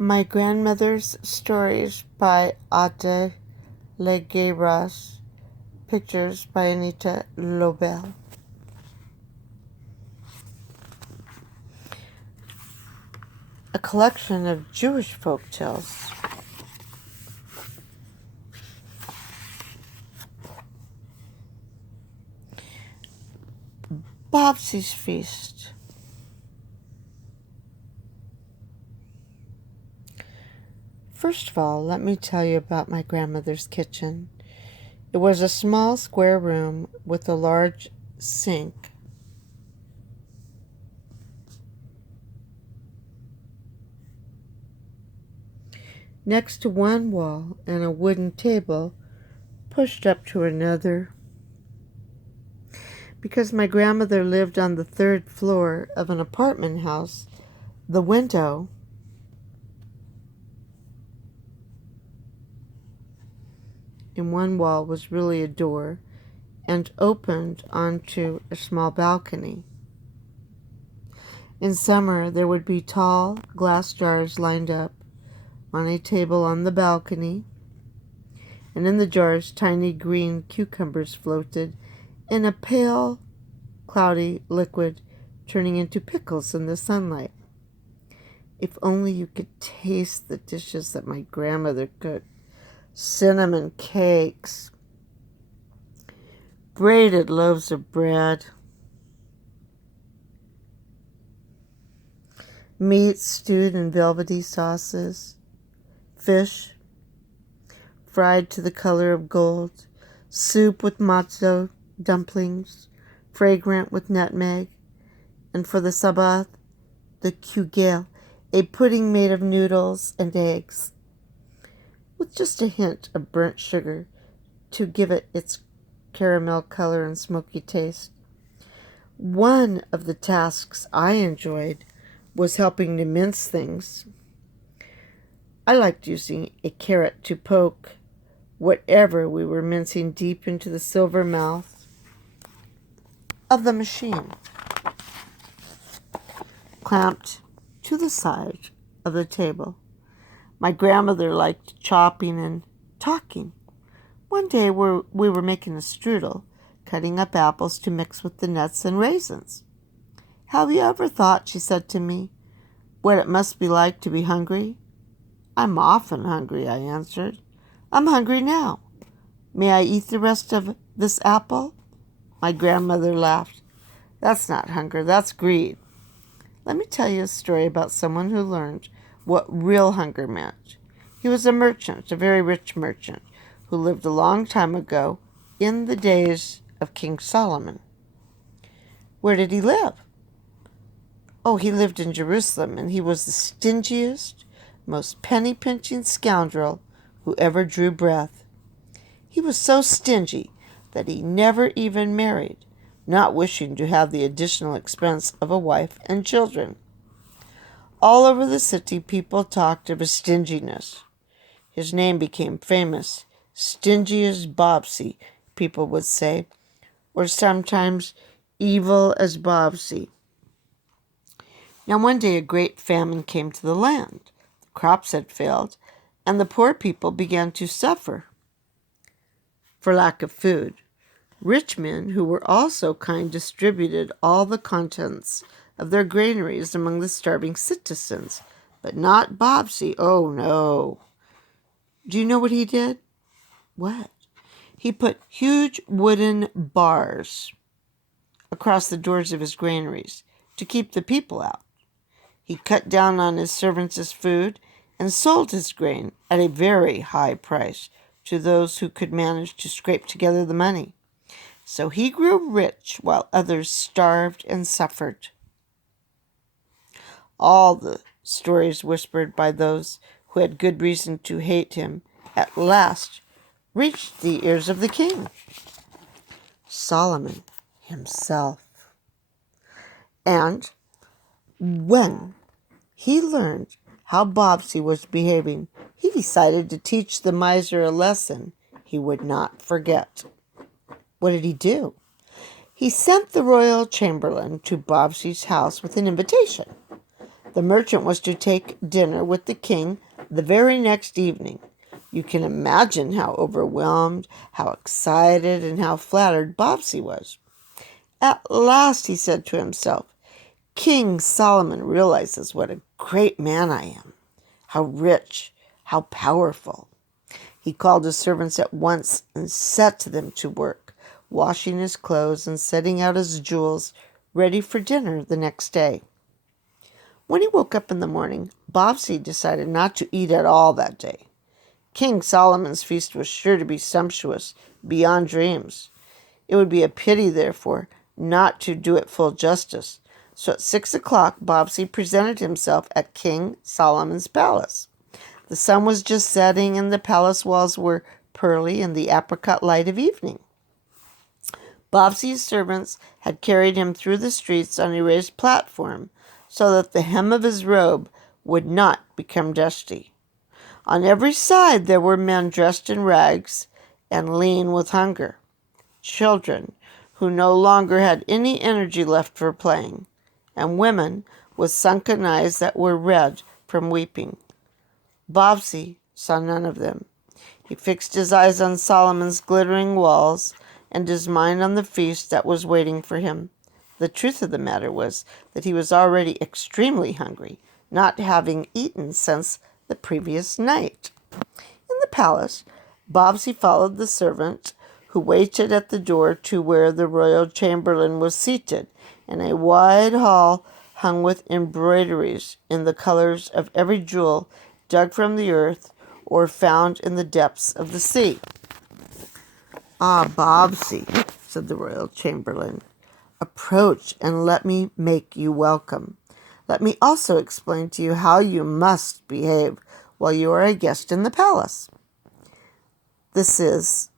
My Grandmother's Stories by Ade Legueiras. Pictures by Anita Lobel. A collection of Jewish folk tales. Bavsi's Feast. First of all, let me tell you about my grandmother's kitchen. It was a small square room with a large sink. Next to one wall and a wooden table pushed up to another. Because my grandmother lived on the third floor of an apartment house, the window in one wall was really a door and opened onto a small balcony. In summer, there would be tall glass jars lined up on a table on the balcony, and in the jars, tiny green cucumbers floated in a pale, cloudy liquid, turning into pickles in the sunlight. If only you could taste the dishes that my grandmother cooked. Cinnamon cakes, braided loaves of bread, meat stewed in velvety sauces, fish fried to the color of gold, soup with matzo dumplings, fragrant with nutmeg, and for the Sabbath, the kugel, a pudding made of noodles and eggs, with just a hint of burnt sugar to give it its caramel color and smoky taste. One of the tasks I enjoyed was helping to mince things. I liked using a carrot to poke whatever we were mincing deep into the silver mouth of the machine, clamped to the side of the table. My grandmother liked chopping and talking. One day we were making a strudel, cutting up apples to mix with the nuts and raisins. "Have you ever thought," she said to me, "what it must be like to be hungry?" "I'm often hungry," I answered. "I'm hungry now. May I eat the rest of this apple?" My grandmother laughed. "That's not hunger, that's greed." Let me tell you a story about someone who learned what real hunger meant. He was a merchant, a very rich merchant, who lived a long time ago in the days of King Solomon. Where did he live? Oh, he lived in Jerusalem, and he was the stingiest, most penny-pinching scoundrel who ever drew breath. He was so stingy that he never even married, not wishing to have the additional expense of a wife and children. All over the city, people talked of his stinginess. His name became famous. Stingy as Bavsi, people would say, or sometimes evil as Bavsi. Now one day a great famine came to the land. The crops had failed, and the poor people began to suffer for lack of food. Rich men, who were also kind, distributed all the contents of their granaries among the starving citizens, but not Bavsi. Oh, no. Do you know what he did? What? He put huge wooden bars across the doors of his granaries to keep the people out. He cut down on his servants' food and sold his grain at a very high price to those who could manage to scrape together the money. So he grew rich while others starved and suffered. All the stories whispered by those who had good reason to hate him at last reached the ears of the king, Solomon himself. And when he learned how Bavsi was behaving, he decided to teach the miser a lesson he would not forget. What did he do? He sent the royal chamberlain to Bavsi's house with an invitation. The merchant was to take dinner with the king the very next evening. You can imagine how overwhelmed, how excited, and how flattered Bavsi was. At last, he said to himself, King Solomon realizes what a great man I am, how rich, how powerful. He called his servants at once and set them to work, washing his clothes and setting out his jewels, ready for dinner the next day. When he woke up in the morning, Bavsi decided not to eat at all that day. King Solomon's feast was sure to be sumptuous, beyond dreams. It would be a pity, therefore, not to do it full justice. So at 6 o'clock, Bavsi presented himself at King Solomon's palace. The sun was just setting, and the palace walls were pearly in the apricot light of evening. Bavsi's servants had carried him through the streets on a raised platform, so that the hem of his robe would not become dusty. On every side there were men dressed in rags and lean with hunger, children who no longer had any energy left for playing, and women with sunken eyes that were red from weeping. Bavsi saw none of them. He fixed his eyes on Solomon's glittering walls and his mind on the feast that was waiting for him. The truth of the matter was that he was already extremely hungry, not having eaten since the previous night. In the palace, Bavsi followed the servant who waited at the door to where the royal chamberlain was seated, in a wide hall hung with embroideries in the colors of every jewel dug from the earth or found in the depths of the sea. "Ah, Bavsi," said the royal chamberlain, "approach and let me make you welcome. Let me also explain to you how you must behave while you are a guest in the palace. This is,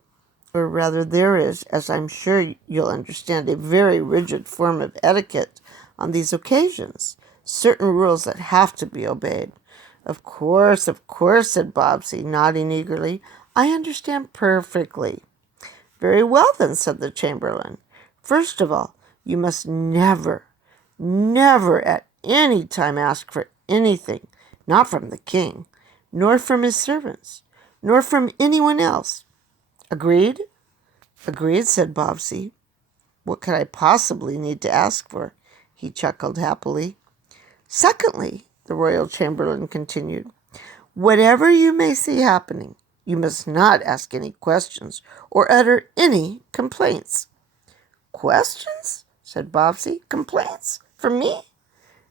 or rather there is, as I'm sure you'll understand, a very rigid form of etiquette on these occasions, certain rules that have to be obeyed." Of course, said Bavsi, nodding eagerly. "I understand perfectly." "Very well, then," said the chamberlain. "First of all, you must never at any time ask for anything, not from the king, nor from his servants, nor from anyone else. Agreed?" "Agreed," said Bavsi. "What could I possibly need to ask for?" He chuckled happily. "Secondly," the royal chamberlain continued, "whatever you may see happening, you must not ask any questions or utter any complaints." "Questions?" said Bavsi. "Complaints? From me?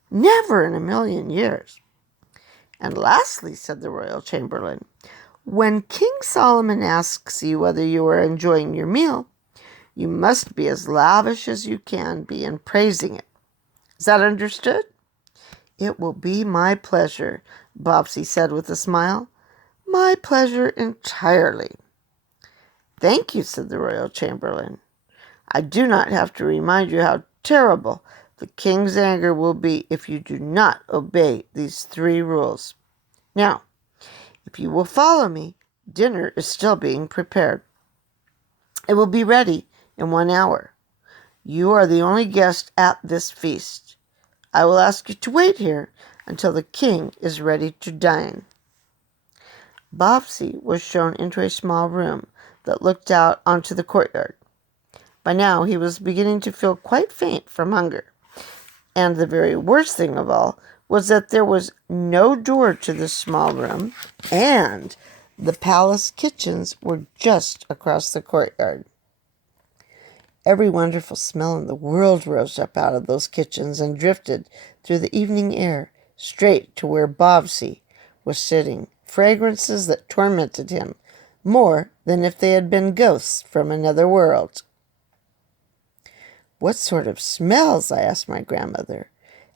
Never in a million years." "And lastly," said the royal chamberlain, "when King Solomon asks you whether you are enjoying your meal, you must be as lavish as you can be in praising it. Is that understood?" "It will be my pleasure," Bavsi said with a smile. "My pleasure entirely." "Thank you," said the royal chamberlain. "I do not have to remind you how terrible the king's anger will be if you do not obey these 3 rules. Now, if you will follow me, dinner is still being prepared. It will be ready in 1 hour. You are the only guest at this feast. I will ask you to wait here until the king is ready to dine." Bavsi was shown into a small room that looked out onto the courtyard. By now he was beginning to feel quite faint from hunger. And the very worst thing of all was that there was no door to this small room, and the palace kitchens were just across the courtyard. Every wonderful smell in the world rose up out of those kitchens and drifted through the evening air straight to where Bavsi was sitting, fragrances that tormented him more than if they had been ghosts from another world. "What sort of smells?" I asked my grandmother.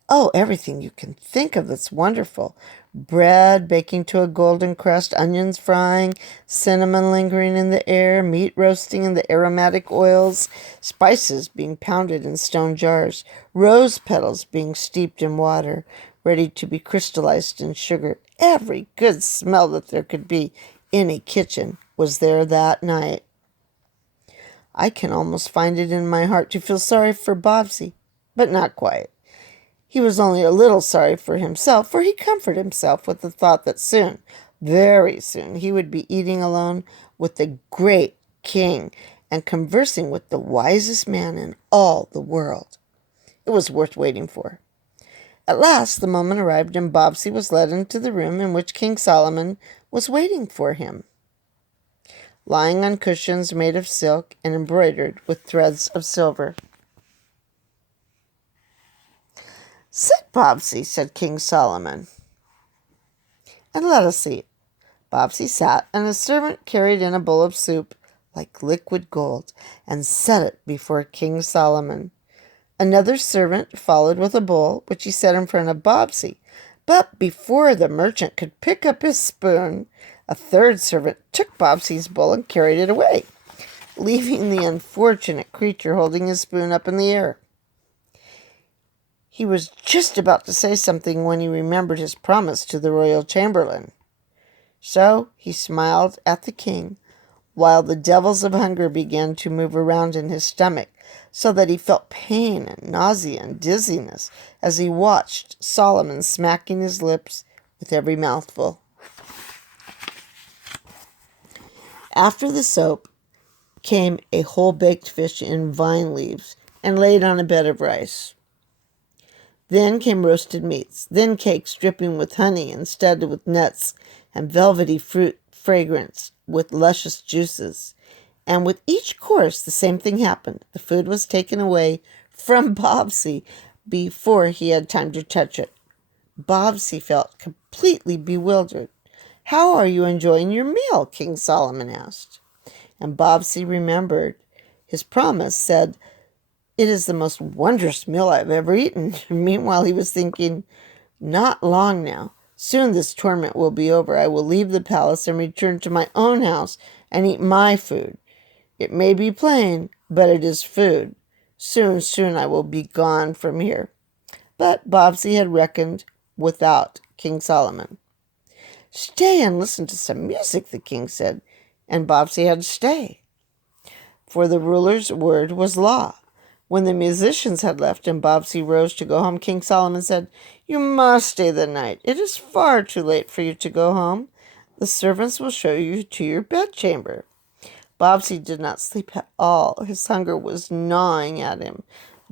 "Oh, everything you can think of that's wonderful. Bread baking to a golden crust, onions frying, cinnamon lingering in the air, meat roasting in the aromatic oils, spices being pounded in stone jars, rose petals being steeped in water, ready to be crystallized in sugar. Every good smell that there could be in a kitchen was there that night." I can almost find it in my heart to feel sorry for Bavsi, but not quite. He was only a little sorry for himself, for he comforted himself with the thought that soon, very soon, he would be eating alone with the great king and conversing with the wisest man in all the world. It was worth waiting for. At last the moment arrived, and Bavsi was led into the room in which King Solomon was waiting for him, lying on cushions made of silk and embroidered with threads of silver. "Sit, Bavsi," said King Solomon, "and let us eat." Bavsi sat, and a servant carried in a bowl of soup like liquid gold and set it before King Solomon. Another servant followed with a bowl, which he set in front of Bavsi. But before the merchant could pick up his spoon, a third servant took Bavsi's bowl and carried it away, leaving the unfortunate creature holding his spoon up in the air. He was just about to say something when he remembered his promise to the royal chamberlain. So he smiled at the king, while the devils of hunger began to move around in his stomach, so that he felt pain and nausea and dizziness as he watched Solomon smacking his lips with every mouthful. After the soup came a whole-baked fish in vine leaves and laid on a bed of rice. Then came roasted meats, then cakes dripping with honey instead of with nuts, and velvety fruit fragrance with luscious juices. And with each course the same thing happened. The food was taken away from Bavsi before he had time to touch it. Bavsi felt completely bewildered. "How are you enjoying your meal?" King Solomon asked. And Bavsi remembered his promise, said, "It is the most wondrous meal I've ever eaten." Meanwhile, he was thinking, "Not long now. Soon this torment will be over. I will leave the palace and return to my own house and eat my food. It may be plain, but it is food. Soon I will be gone from here." But Bavsi had reckoned without King Solomon. "Stay and listen to some music," the king said, and Bavsi had to stay, for the ruler's word was law. When the musicians had left and Bavsi rose to go home, King Solomon said, "You must stay the night. It is far too late for you to go home. The servants will show you to your bedchamber." Bavsi did not sleep at all. His hunger was gnawing at him,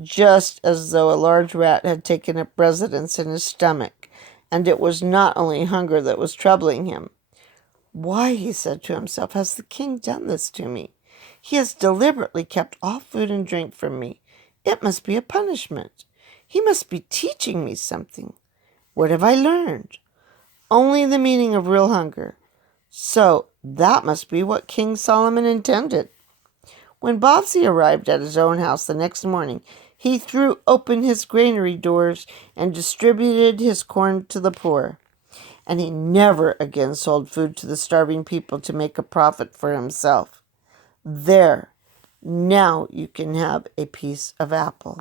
just as though a large rat had taken up residence in his stomach. And it was not only hunger that was troubling him. "Why," he said to himself, "has the king done this to me? He has deliberately kept all food and drink from me. It must be a punishment. He must be teaching me something. What have I learned? Only the meaning of real hunger. So that must be what King Solomon intended." When Bavsi arrived at his own house the next morning, he threw open his granary doors and distributed his corn to the poor. And he never again sold food to the starving people to make a profit for himself. "There, now you can have a piece of apple."